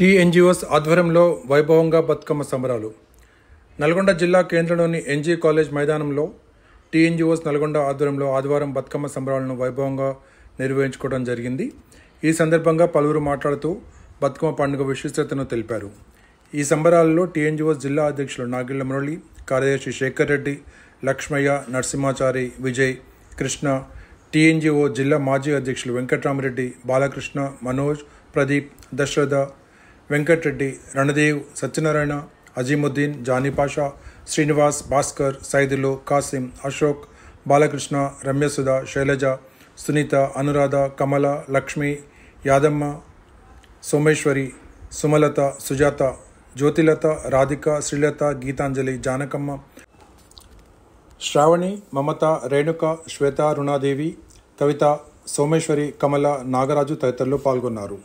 TNGOs ఆధ్వర్యంలో వైభవంగా బతుకమ్మ సంబరాలు. నల్గొండ జిల్లా కేంద్రంలోని ఎన్జీ కాలేజ్ మైదానంలో టీఎన్జిఓస్ నల్గొండ ఆధ్వర్యంలో ఆదివారం బతుకమ్మ సంబరాలను వైభవంగా నిర్వహించుకోవడం జరిగింది. ఈ సందర్భంగా పలువురు మాట్లాడుతూ బతుకమ్మ పండుగ విశిష్టతను తెలిపారు. ఈ సంబరాలలో టీఎన్జిఓస్ జిల్లా అధ్యక్షులు నాగిళ్ల మురళి, కార్యదర్శి శేఖర్ రెడ్డి, లక్ష్మయ్య, నరసింహాచారి, విజయ్, కృష్ణ, టీఎన్జిఓ జిల్లా మాజీ అధ్యక్షులు వెంకట్రామరెడ్డి, బాలకృష్ణ, మనోజ్, ప్రదీప్, దశరథ, వెంకట్రెడ్డి, రణదేవ్, సత్యనారాయణ, అజీముద్దీన్, జానీపాషా, శ్రీనివాస్, భాస్కర్, సైదులు, కాసిం, అశోక్, బాలకృష్ణ, రమ్యసుధ, శైలజ, సునీత, అనురాధ, కమల, లక్ష్మి, యాదమ్మ, సోమేశ్వరి, సుమలత, సుజాత, జ్యోతిలత, రాధిక, శ్రీలత, గీతాంజలి, జానకమ్మ, శ్రావణి, మమత, రేణుక, శ్వేత, రుణాదేవి, కవిత, సోమేశ్వరి, కమల, నాగరాజు తదితరులు పాల్గొన్నారు.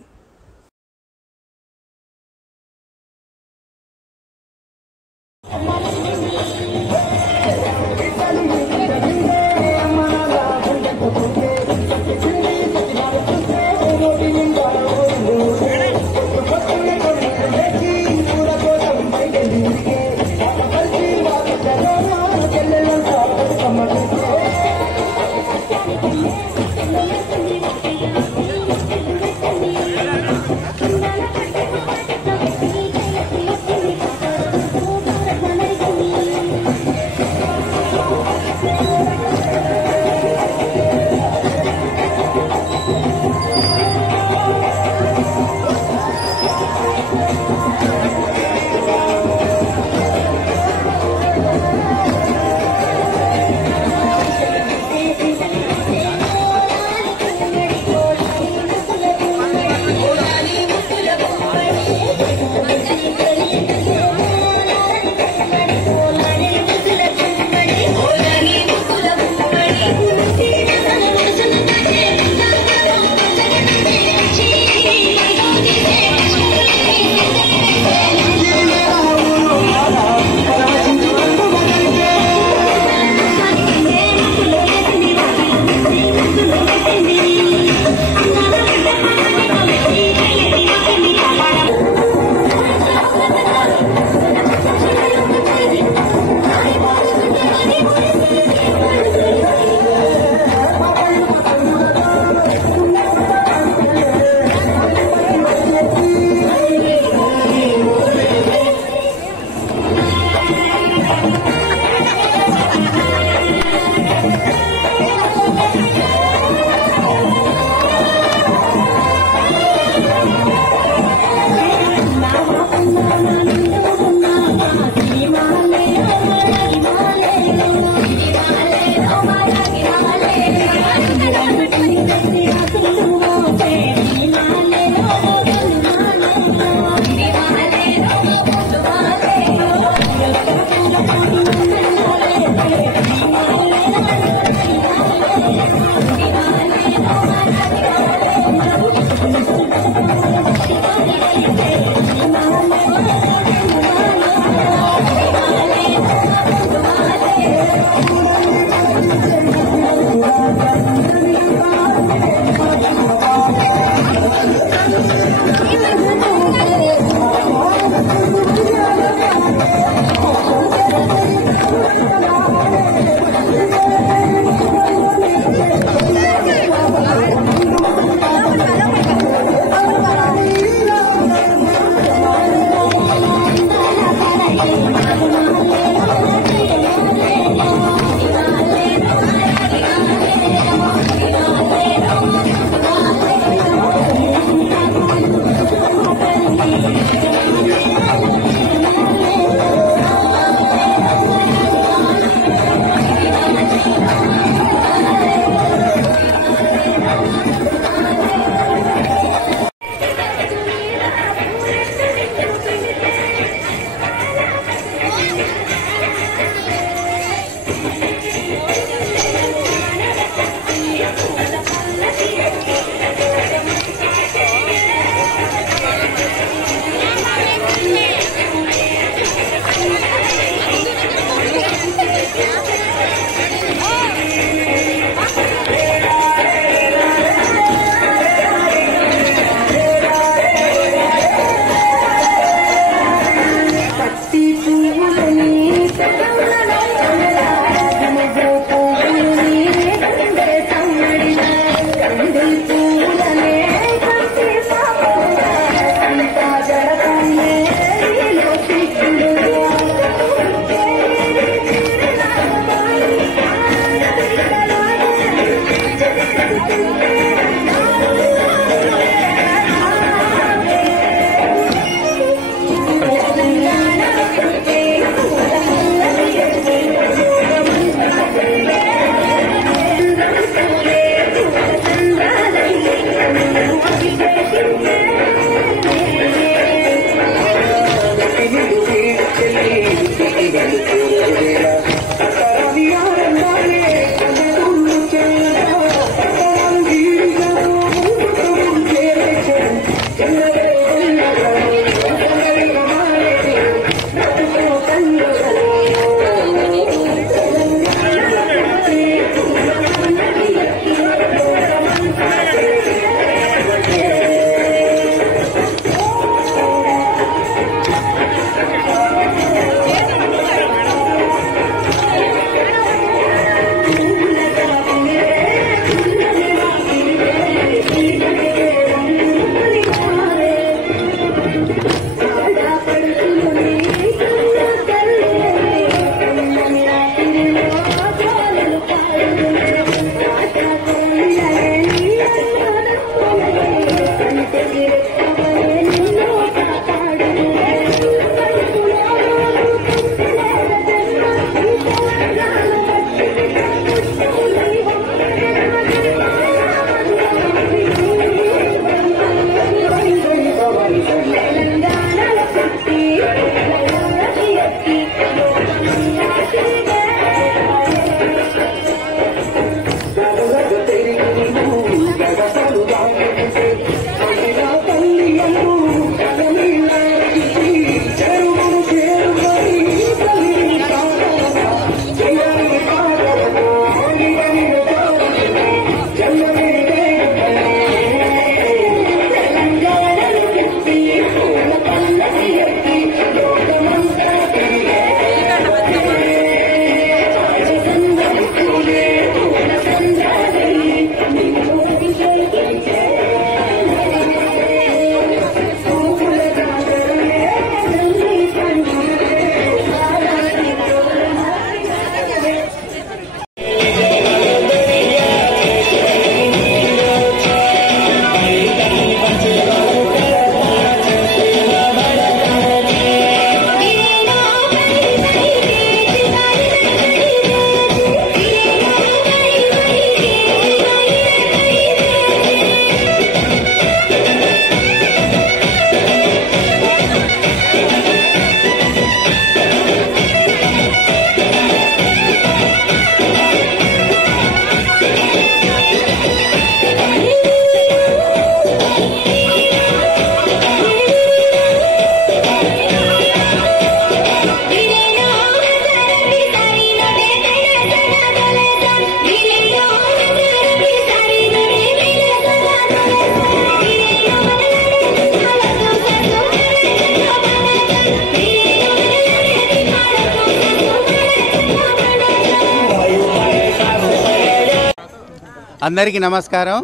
అందరికీ నమస్కారం.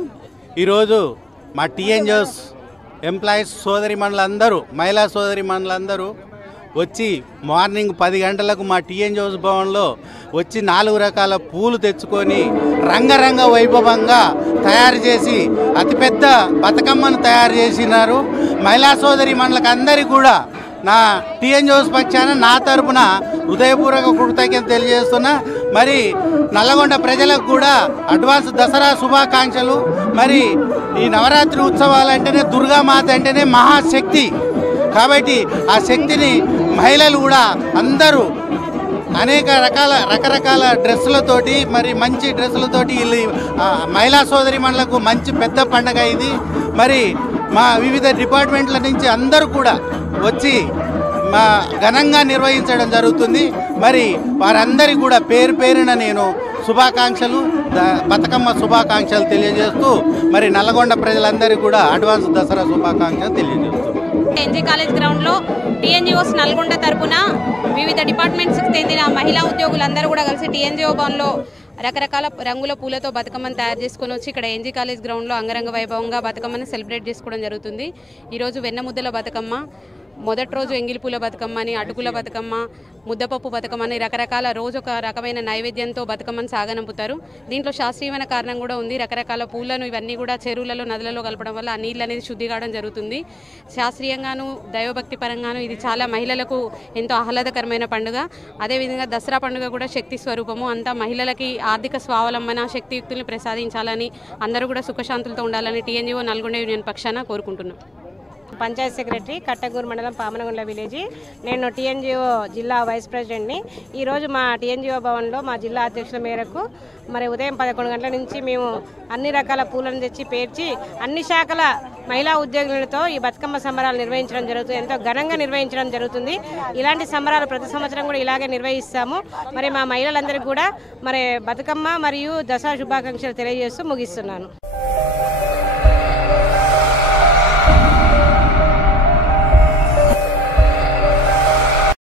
ఈరోజు మా టీఎన్జిఓస్ ఎంప్లాయీస్ సోదరిమణులందరూ, మహిళా సోదరిమణులందరూ వచ్చి మార్నింగ్ 10 గంటలకు మా టీఎన్జిఓస్ భవన్లో వచ్చి 4 రకాల పూలు తెచ్చుకొని రంగరంగ వైభవంగా తయారు చేసి అతిపెద్ద బతుకమ్మను తయారు చేసినారు. మహిళా సోదరిమణులకు అందరికీ కూడా నా టీఎన్జిఓస్ పక్షాన నా తరపున హృదయపూర్వక కృతజ్ఞత తెలియజేస్తున్నా. మరి నల్లగొండ ప్రజలకు కూడా అడ్వాన్స్ దసరా శుభాకాంక్షలు. మరి ఈ నవరాత్రి ఉత్సవాలంటేనే దుర్గామాత అంటేనే మహాశక్తి కాబట్టి ఆ శక్తిని మహిళలు కూడా అందరూ అనేక రకరకాల డ్రెస్సులతోటి, మరి మంచి డ్రెస్సులతోటి మహిళా సోదరిమణులకు మంచి పెద్ద పండగ ఇది. మరి మా వివిధ డిపార్ట్మెంట్ల నుంచి అందరూ కూడా వచ్చి మా ఘనంగా నిర్వహించడం జరుగుతుంది. మరి వారందరికీ కూడా పేరు పేరున నేను శుభాకాంక్షలు, బతుకమ్మ శుభాకాంక్షలు తెలియజేస్తూ మరి నల్లగొండ ప్రజలందరికీ కూడా అడ్వాన్స్ దసరా శుభాకాంక్షలు తెలియజేస్తూ ఎన్జీ కాలేజ్ గ్రౌండ్లో టీఎన్జిఓస్ నల్గొండ తరపున వివిధ డిపార్ట్మెంట్స్కి చెందిన మహిళా ఉద్యోగులందరూ కూడా కలిసి టీఎన్జిఓ భవన్లో రకరకాల రంగుల పూలతో బతుకమ్మను తయారు చేసుకొని వచ్చి ఇక్కడ ఎన్జీ కాలేజ్ గ్రౌండ్లో అంగరంగ వైభవంగా బతుకమ్మను సెలబ్రేట్ చేసుకోవడం జరుగుతుంది. ఈరోజు వెన్నముద్దల బతుకమ్మ, మొదటి రోజు ఎంగిలిపూల బతుకమ్మ అని, అటుకుల బతుకమ్మ, ముద్దపప్పు బతుకమ్మ అని రకరకాల రోజు ఒక రకమైన నైవేద్యంతో బతుకమ్మను సాగనంపుతారు. దీంట్లో శాస్త్రీయమైన కారణం కూడా ఉంది. రకరకాల పూలను ఇవన్నీ కూడా చెరువులలో, నదులలో కలపడం వల్ల ఆ నీళ్ళు అనేది శుద్ధి కావడం జరుగుతుంది. శాస్త్రీయంగాను దైవభక్తి పరంగాను ఇది చాలా మహిళలకు ఎంతో ఆహ్లాదకరమైన పండుగ. అదేవిధంగా దసరా పండుగ కూడా శక్తి స్వరూపము. అంతా మహిళలకి ఆర్థిక స్వావలంబన, శక్తియుక్తుల్ని ప్రసాదించాలని, అందరూ కూడా సుఖశాంతులతో ఉండాలని టీఎన్జిఓ నల్గొండ యూనియన్ పక్షాన కోరుకుంటున్నాం. పంచాయత్ సెక్రటరీ, కట్టగూరు మండలం, పామనగుండ్ల విలేజ్. నేను టీఎన్జిఓ జిల్లా వైస్ ప్రెసిడెంట్ని. ఈరోజు మా టీఎన్జిఓ భవన్లో మా జిల్లా అధ్యక్షుల మేరకు మరి ఉదయం 11 గంటల నుంచి మేము అన్ని రకాల పూలను తెచ్చి పేర్చి అన్ని శాఖల మహిళా ఉద్యోగులతో ఈ బతుకమ్మ సంబరాలు నిర్వహించడం జరుగుతుంది. ఎంతో ఘనంగా నిర్వహించడం జరుగుతుంది. ఇలాంటి సంబరాలు ప్రతి సంవత్సరం కూడా ఇలాగే నిర్వహిస్తాము. మరి మా మహిళలందరికీ కూడా మరి బతుకమ్మ మరియు దసరా శుభాకాంక్షలు తెలియజేస్తూ ముగిస్తున్నాను.